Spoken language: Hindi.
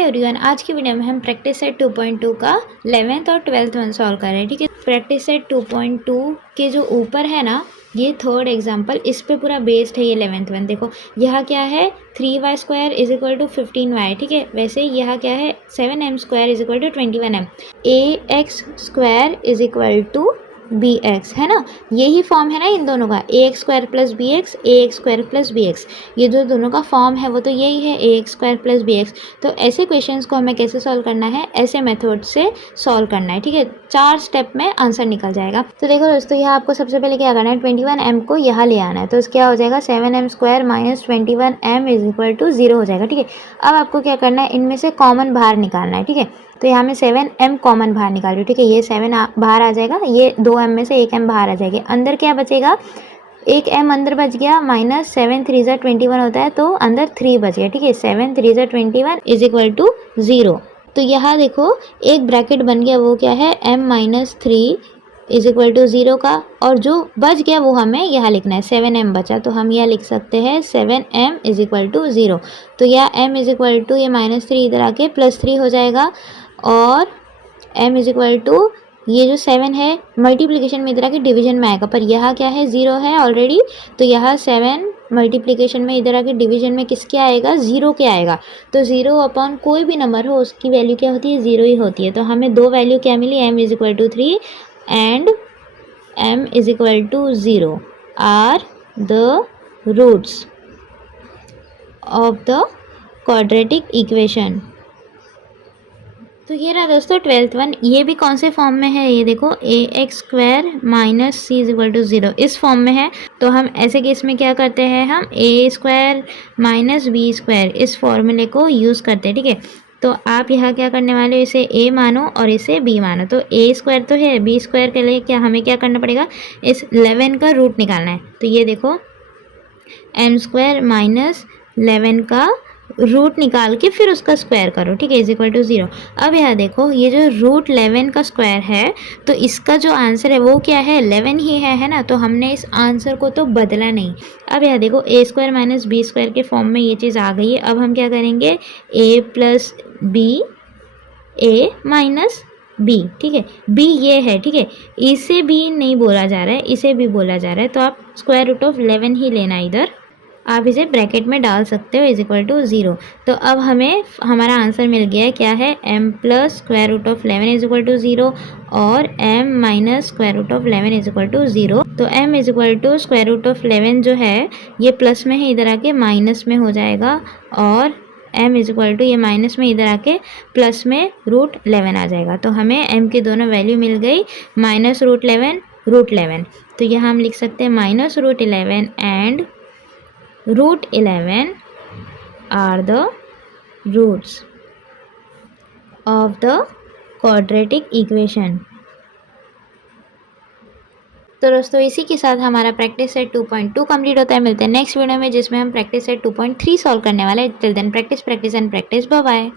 हेलो एवरीवन, आज की वीडियो में हम प्रैक्टिस सेट 2.2 का 11th और 12th वन सॉल्व कर रहे हैं। ठीक है, प्रैक्टिस सेट 2.2 के जो ऊपर है ना, ये थर्ड एग्जांपल, इस पे पूरा बेस्ड है ये 11th वन। देखो यहाँ क्या है, 3y² is equal to 15y। ठीक है, वैसे यहाँ क्या है, 7m² is equal to 21m। ax² is equal to bx है ना, यही फॉर्म है ना इन दोनों का, ax² plus bx, ax² plus bx, ये जो दोनों का फॉर्म है वो तो यही है, ax² प्लस bx। तो ऐसे क्वेश्चंस को हमें कैसे सॉल्व करना है, ऐसे मेथड से सॉल्व करना है। ठीक है, 4 स्टेप में आंसर निकल जाएगा। तो देखो दोस्तों, यहाँ आपको सबसे पहले क्या करना है, 21m को यहाँ ले आना है। तो क्या हो जाएगा, 7m² minus 21m is equal to 0 हो जाएगा। ठीक है, अब आपको क्या करना है, इनमें से कॉमन बाहर निकालना है। ठीक है, तो यहाँ में 7m कॉमन बाहर निकाल रही हूँ। ठीक है, ये 7 बाहर आ जाएगा, ये 2m में से 1m बाहर आ जाएगी। अंदर क्या बचेगा, 1m अंदर बच गया, माइनस 7 3 ज़ा 21 होता है, तो अंदर 3 बच गया। ठीक है, 7 3 ज़ा 21 इज इक्वल टू 0। तो यहाँ देखो एक ब्रैकेट बन गया, वो क्या है, m minus 3 is equal to 0 का, और जो बच गया वो हमें यहाँ लिखना है, 7m बचा, तो हम यह लिख सकते हैं 7m इज इक्वल टू 0। तो यह m इज इक्वल टू, ये -3 इधर आके +3 हो जाएगा, और m इज इक्वल टू, ये जो 7 है मल्टीप्लिकेशन में इधर आके डिवीजन में आएगा, पर यहाँ क्या है, 0 है ऑलरेडी, तो यहाँ 7 मल्टीप्लिकेशन में इधर आके डिवीजन में किसके आएगा, 0 के आएगा। तो 0 अपॉन कोई भी नंबर हो उसकी वैल्यू क्या होती है, 0 ही होती है। तो हमें दो वैल्यू क्या मिली, m is equal to 3 and m is equal to 0 are the roots of the quadratic equation. तो ये रहा दोस्तों 12th वन। ये भी कौन से फॉर्म में है, ये देखो, ax² minus c is equal to 0, इस फॉर्म में है। तो हम ऐसे केस में क्या करते हैं, हम a² माइनस b², इस फॉर्मूले को यूज़ करते हैं। ठीक है, तो आप यहाँ क्या करने वाले हो, इसे a मानो और इसे b मानो। तो a² तो है, b² के लिए क्या हमें क्या करना पड़ेगा, इस 11 का रूट निकालना है। तो ये देखो m² माइनस 11 का रूट निकाल के फिर उसका स्क्वायर करो। ठीक है, इज इक्वल टू 0। अब यहाँ देखो, ये जो रूट 11 का स्क्वायर है, तो इसका जो आंसर है वो क्या है, 11 ही है ना। तो हमने इस आंसर को तो बदला नहीं। अब यहाँ देखो, a² माइनस b² के फॉर्म में ये चीज़ आ गई है। अब हम क्या करेंगे, a plus b, a minus b। ठीक है, b ये है। ठीक है, इसे भी नहीं बोला जा रहा है, इसे भी बोला जा रहा है, तो आप स्क्वायर रूट ऑफ 11 ही लेना इधर, आप इसे ब्रैकेट में डाल सकते हो, इज इक्वल टू 0। तो अब हमें हमारा आंसर मिल गया है, क्या है, m plus square root of 11 is equal to 0 और m minus square root of 11 is equal to 0। तो m is equal to square root of 11 जो है ये प्लस में है, इधर आके माइनस में हो जाएगा, और m इज इक्वल टू, ये माइनस में इधर आके प्लस में रूट 11 आ जाएगा। तो हमें m की दोनों वैल्यू मिल गई, माइनस रूट 11, रूट 11। तो यहाँ हम लिख सकते हैं minus root 11 and root 11 are the roots of the quadratic equation। तो दोस्तों इसी के साथ हमारा प्रैक्टिस सेट 2.2 कंप्लीट होता है। मिलते हैं नेक्स्ट वीडियो में, जिसमें हम प्रैक्टिस सेट 2.3 सॉल्व करने वाले हैं। Till then practice practice and practice. Bye bye.